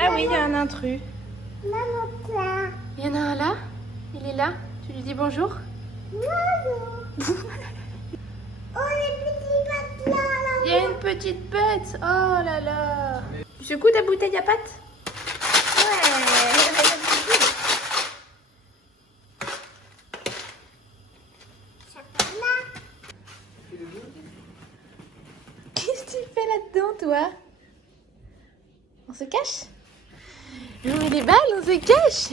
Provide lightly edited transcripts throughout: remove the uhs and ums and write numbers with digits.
Ah oui, il y a un intrus. Maman, là. Il y en a un là. Il est là. Tu lui dis bonjour. Maman. Oh, les petits pattes là, là. Il y a une petite bête. Oh là là. Tu secoues ta bouteille à pâte? Ouais. Ça fait là. Qu'est-ce que tu fais là-dedans, toi? On se cache? On met des balles, on se cache.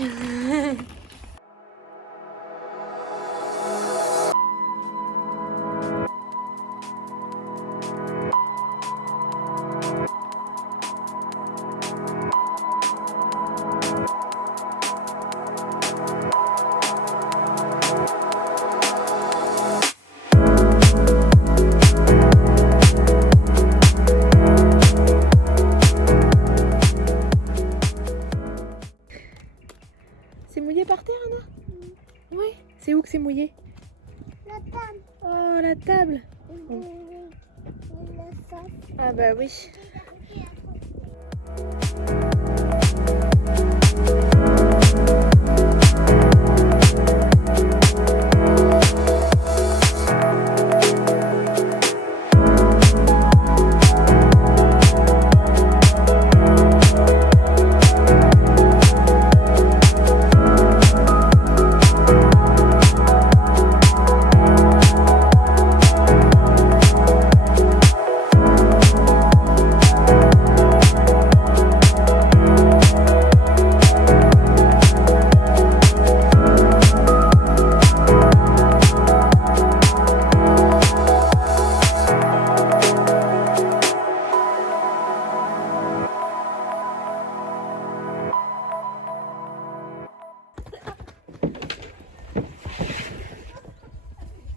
C'est mouillé par terre, Anna? Oui. C'est où que c'est mouillé? La table. Oh, la table. Ah bah oui.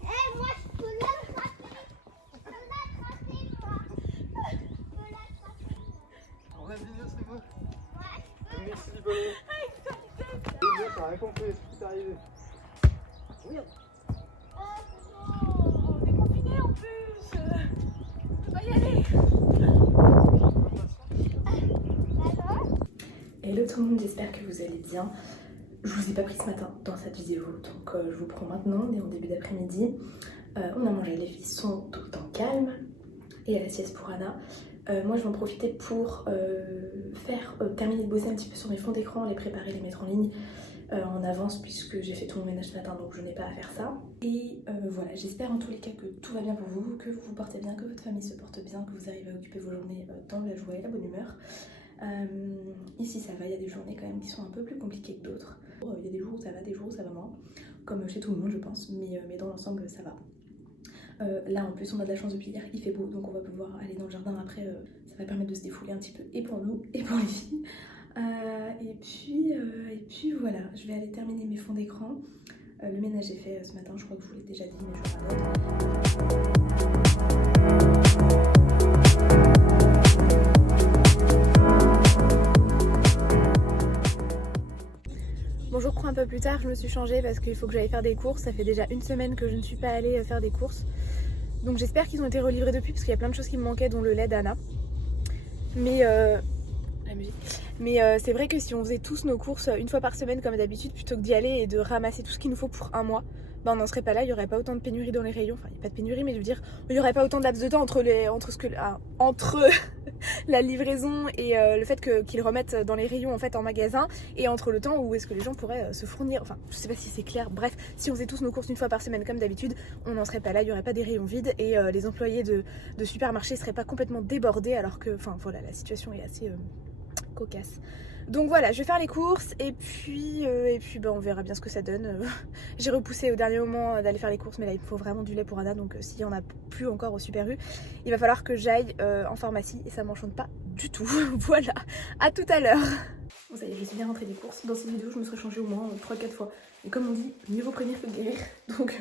Eh, moi, je peux l'attraper. Je peux l'attraper, moi. Je peux l'attraper. On a vidéo, c'est bon. Ouais, je peux. Merci du ballon. T'as rien compris, ce qui t'est arrivé. Merde. On est confinés en plus. On va y aller. Hello tout le monde, j'espère que vous allez bien. Je vous ai pas pris ce matin dans cette vidéo, donc je vous prends maintenant, on est en début d'après-midi. On a mangé, les filles sont tout le temps calmes et à la sieste pour Anna. Moi je vais en profiter pour terminer de bosser un petit peu sur mes fonds d'écran, les préparer, les mettre en ligne en avance puisque j'ai fait tout mon ménage ce matin, donc je n'ai pas à faire ça. Et voilà, j'espère en tous les cas que tout va bien pour vous, que vous vous portez bien, que votre famille se porte bien, que vous arrivez à occuper vos journées dans la joie et la bonne humeur. Ici ça va, il y a des journées quand même qui sont un peu plus compliquées que d'autres. Il y a des jours où ça va, des jours où ça va moins, comme chez tout le monde je pense, mais dans l'ensemble ça va. Là en plus on a de la chance depuis hier, il fait beau, donc on va pouvoir aller dans le jardin après, ça va permettre de se défouler un petit peu et pour nous et pour les filles. Et puis voilà, je vais aller terminer mes fonds d'écran. Le ménage est fait ce matin, je crois que je vous l'ai déjà dit, mais je radote. Bon, je reprends un peu plus tard, je me suis changée parce qu'il faut que j'aille faire des courses. Ça fait déjà une semaine que je ne suis pas allée faire des courses. Donc j'espère qu'ils ont été relivrés depuis parce qu'il y a plein de choses qui me manquaient, dont le lait d'Anna. Mais la musique. Mais c'est vrai que si on faisait tous nos courses une fois par semaine comme d'habitude, plutôt que d'y aller et de ramasser tout ce qu'il nous faut pour un mois, bah on n'en serait pas là, il n'y aurait pas autant de pénurie dans les rayons. Enfin, il n'y a pas de pénurie, mais je veux dire, il n'y aurait pas autant de laps de temps entre la livraison et le fait qu'ils remettent dans les rayons en fait en magasin, et entre le temps où est-ce que les gens pourraient se fournir. Enfin, je sais pas si c'est clair. Bref, si on faisait tous nos courses une fois par semaine comme d'habitude, on n'en serait pas là, il n'y aurait pas des rayons vides et les employés de supermarchés seraient pas complètement débordés, alors que, enfin voilà, la situation est assez cocasse. Donc voilà, je vais faire les courses et puis bah, on verra bien ce que ça donne. J'ai repoussé au dernier moment d'aller faire les courses, mais là il me faut vraiment du lait pour Anna, donc s'il y en a plus encore au Super U, il va falloir que j'aille en pharmacie et ça m'enchante pas du tout. Voilà, à tout à l'heure. Bon ça y est, je suis bien rentrée des courses. Dans cette vidéo je me serais changée au moins 3-4 fois. Et comme on dit, mieux vaut prévenir que guérir. Donc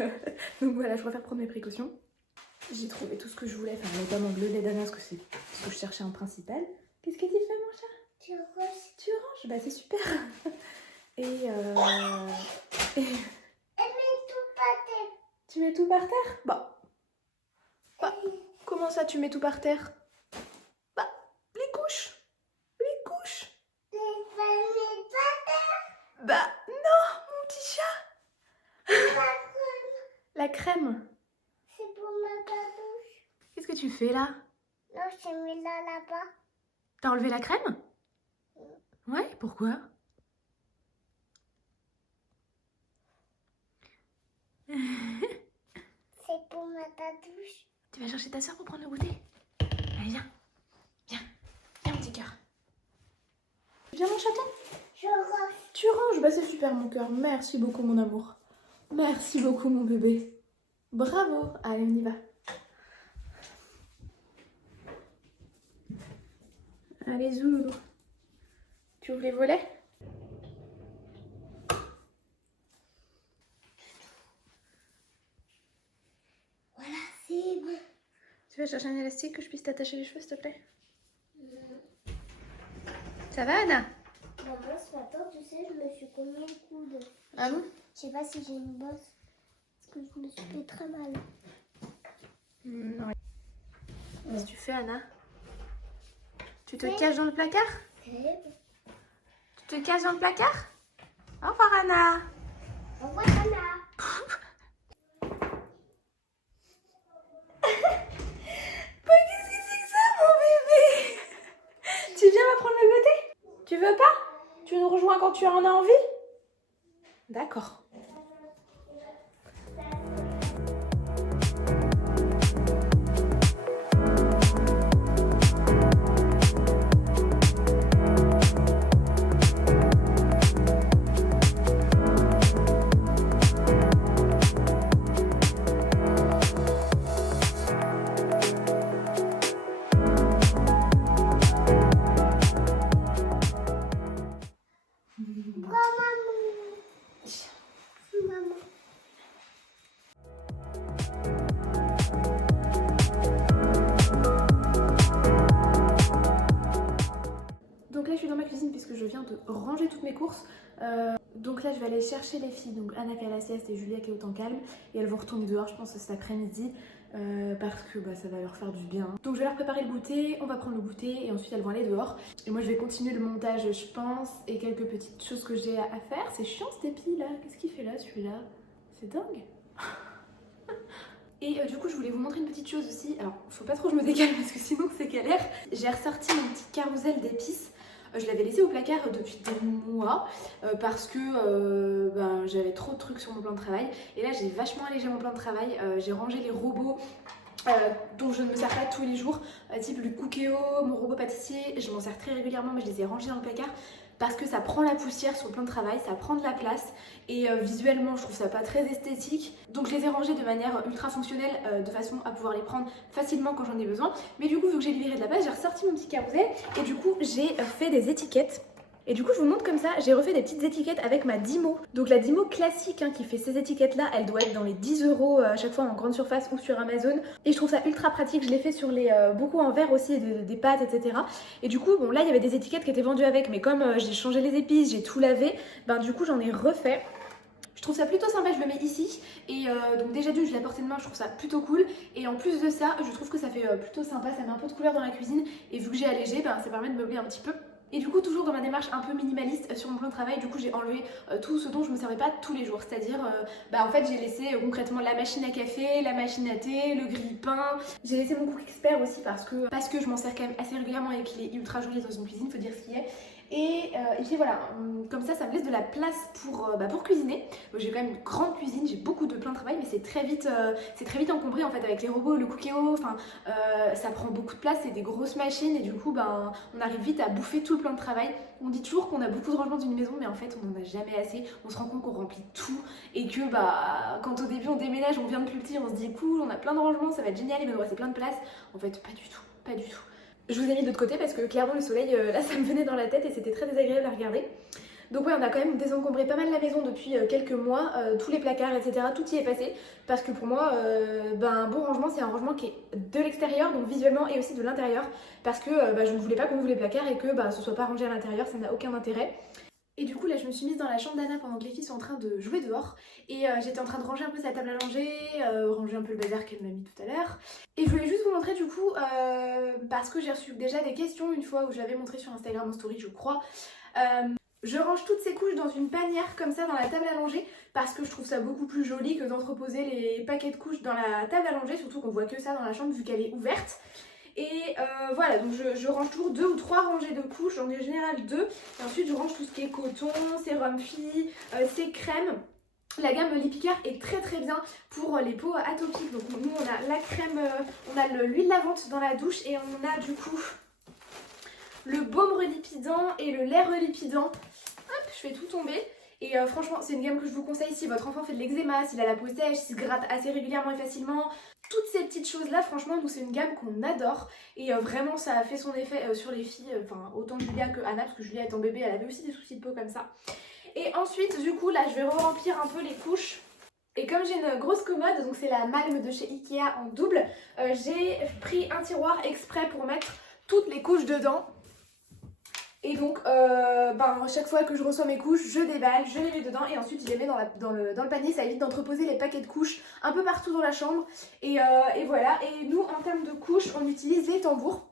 voilà, je préfère prendre mes précautions. J'ai trouvé tout ce que je voulais, enfin notamment le lait d'Anna, parce que c'est ce que je cherchais en principal. Qu'est-ce que tu fais mon chat? Tu ranges. Tu ranges? Bah c'est super. Et Elle met tout par terre. tu mets tout par terre? Bah, comment ça tu mets tout par terre? Bah, les couches. Les couches. Les crème. C'est pour mettre la douche. Qu'est-ce que tu fais là? Non, j'ai mis là-bas. T'as enlevé la crème? Ouais, pourquoi? C'est pour mettre la douche. Tu vas chercher ta soeur pour prendre le goûter? Allez, viens. Viens. Viens, mon petit cœur. Viens, mon chaton. Je range. Tu ranges. Bah, c'est super, mon cœur. Merci beaucoup, mon amour. Merci beaucoup, mon bébé. Bravo. Allez, on y va. Allez, Zoulou. Tu ouvres les volets? Voilà, c'est bon. Tu vas chercher un élastique que je puisse t'attacher les cheveux, s'il te plaît? Ça va, Anna? Maman, ce matin, tu sais, je me suis cogné le coude. Ah bon? Je sais pas si j'ai une bosse. Parce que je me suis fait très mal. Non. Qu'est-ce que tu fais, Anna? Tu te caches dans le placard? C'est bon. Tu te caches dans le placard? Au revoir, Anna. Au revoir, Anna. Qu'est-ce que c'est que ça, mon bébé? Tu viens m'apprendre le goûter? Tu veux pas? Tu nous rejoins quand tu en as envie? D'accord. Prends maman. Donc là je suis dans ma cuisine puisque je viens de ranger toutes mes courses. Donc là je vais aller chercher les filles, donc Anna qui est à la sieste et Julia qui est au temps calme. Et elles vont retourner dehors je pense cet après-midi parce que ça va leur faire du bien. Donc je vais leur préparer le goûter, on va prendre le goûter et ensuite elles vont aller dehors. Et moi je vais continuer le montage je pense et quelques petites choses que j'ai à faire. C'est chiant cet épi là, qu'est-ce qu'il fait là celui-là? C'est dingue. Et du coup je voulais vous montrer une petite chose aussi. Alors faut pas trop que je me décale parce que sinon c'est galère. J'ai ressorti mon petit carrousel d'épices. Je l'avais laissé au placard depuis des mois parce que j'avais trop de trucs sur mon plan de travail. Et là j'ai vachement allégé mon plan de travail. J'ai rangé les robots dont je ne me sers pas tous les jours, type le Cookéo, mon robot pâtissier. Je m'en sers très régulièrement mais je les ai rangés dans le placard parce que ça prend la poussière sur le plan de travail, ça prend de la place et visuellement je trouve ça pas très esthétique. Donc je les ai rangés de manière ultra fonctionnelle de façon à pouvoir les prendre facilement quand j'en ai besoin. Mais du coup vu que j'ai libéré de la place, j'ai ressorti mon petit carrousel et du coup j'ai fait des étiquettes. Et du coup je vous montre comme ça, j'ai refait des petites étiquettes avec ma Dymo. Donc la Dymo classique qui fait ces étiquettes là, elle doit être dans les 10 € à chaque fois en grande surface ou sur Amazon. Et je trouve ça ultra pratique, je l'ai fait sur les beaucoup en verre aussi, des pâtes etc. Et du coup bon là il y avait des étiquettes qui étaient vendues avec, mais comme j'ai changé les épices, j'ai tout lavé, du coup j'en ai refait. Je trouve ça plutôt sympa, je le mets ici et donc déjà d'une je l'ai à portée de main, je trouve ça plutôt cool et en plus de ça je trouve que ça fait plutôt sympa, ça met un peu de couleur dans la cuisine et vu que j'ai allégé, ça permet de meubler un petit peu. Et du coup toujours dans ma démarche un peu minimaliste sur mon plan de travail, du coup j'ai enlevé tout ce dont je me servais pas tous les jours, c'est-à-dire en fait j'ai laissé concrètement la machine à café, la machine à thé, le grille-pain, j'ai laissé mon Cook Expert aussi parce que je m'en sers quand même assez régulièrement et qu'il est ultra joli dans une cuisine, faut dire ce qu'il y a. Et puis voilà, comme ça me laisse de la place pour cuisiner. J'ai quand même une grande cuisine, j'ai beaucoup de plein de travail mais c'est très vite encombré en fait avec les robots, le Cookéo, ça prend beaucoup de place, c'est des grosses machines et du coup on arrive vite à bouffer tout le plan de travail. On dit toujours qu'on a beaucoup de rangements dans une maison mais en fait on n'en a jamais assez, on se rend compte qu'on remplit tout et que quand au début on déménage, on vient de plus petit, on se dit cool, on a plein de rangements, ça va être génial, il va nous rester plein de place. En fait pas du tout, pas du tout. Je vous ai mis de l'autre côté parce que clairement le soleil là ça me venait dans la tête et c'était très désagréable à regarder. Donc ouais on a quand même désencombré pas mal la maison depuis quelques mois, tous les placards etc, tout y est passé. Parce que pour moi un bon rangement c'est un rangement qui est de l'extérieur donc visuellement et aussi de l'intérieur. Parce que je ne voulais pas qu'on ouvre les placards et que ce soit pas rangé à l'intérieur, ça n'a aucun intérêt. Et du coup là je me suis mise dans la chambre d'Anna pendant que les filles sont en train de jouer dehors. Et j'étais en train de ranger un peu sa table à langer, ranger un peu le bazar qu'elle m'a mis tout à l'heure. Et je voulais juste vous montrer du coup, parce que j'ai reçu déjà des questions une fois où je l'avais montré sur Instagram en story je crois. Je range toutes ces couches dans une panière comme ça dans la table à langer parce que je trouve ça beaucoup plus joli que d'entreposer les paquets de couches dans la table à langer, surtout qu'on voit que ça dans la chambre vu qu'elle est ouverte. Et voilà, donc je range toujours 2 ou 3 rangées de couches, en général 2. Et ensuite je range tout ce qui est coton, sérum fille, ces crèmes. La gamme Lipicare est très très bien pour les peaux atopiques. Donc nous on a la crème, on a l'huile lavante dans la douche et on a du coup le baume relipidant et le lait relipidant. Hop, je fais tout tomber. Et franchement, c'est une gamme que je vous conseille si votre enfant fait de l'eczéma, s'il a la peau sèche, s'il se gratte assez régulièrement et facilement. Toutes ces petites choses-là, franchement, nous, c'est une gamme qu'on adore. Et vraiment, ça a fait son effet sur les filles, enfin, autant Julia que Anna, parce que Julia étant bébé, elle avait aussi des soucis de peau comme ça. Et ensuite, du coup, là, je vais remplir un peu les couches. Et comme j'ai une grosse commode, donc c'est la Malm de chez Ikea en double, j'ai pris un tiroir exprès pour mettre toutes les couches dedans. Et donc, chaque fois que je reçois mes couches, je déballe, je les mets dedans et ensuite je les mets dans le panier. Ça évite d'entreposer les paquets de couches un peu partout dans la chambre. Et voilà. Et nous, en termes de couches, on utilise les tambours.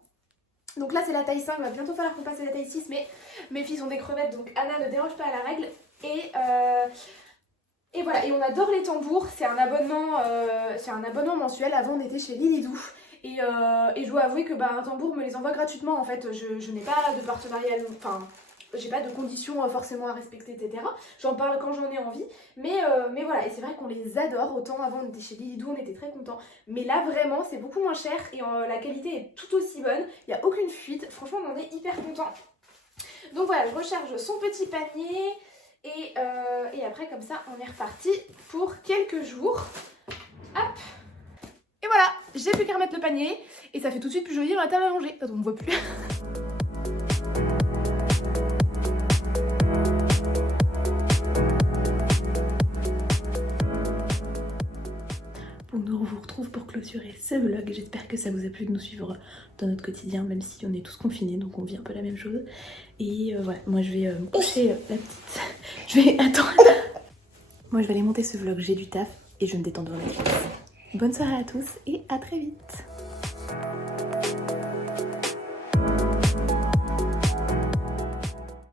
Donc là, c'est la taille 5. Il va bientôt falloir qu'on passe à la taille 6. Mais mes filles sont des crevettes, donc Anna ne déroge pas à la règle. Et voilà. Et on adore les tambours. C'est un abonnement mensuel. Avant, on était chez Lilidou. Et je dois avouer que un tambour me les envoie gratuitement en fait, je n'ai pas de partenariat, enfin j'ai pas de conditions forcément à respecter, etc. J'en parle quand j'en ai envie, mais voilà, et c'est vrai qu'on les adore. Autant avant on était chez Lilidou, on était très contents, mais là vraiment c'est beaucoup moins cher et la qualité est tout aussi bonne, il n'y a aucune fuite, franchement on en est hyper contents. Donc voilà, je recharge son petit panier et après comme ça on est reparti pour quelques jours. Hop. Et voilà, j'ai plus qu'à remettre le panier et ça fait tout de suite plus joli dans la table à manger. Attends, on me voit plus. Bon, nous vous retrouve pour clôturer ce vlog. J'espère que ça vous a plu de nous suivre dans notre quotidien, même si on est tous confinés, donc on vit un peu la même chose. Et voilà, moi je vais me coucher la petite. Moi je vais aller monter ce vlog, j'ai du taf et je me détends de Netflix. Bonne soirée à tous et à très vite.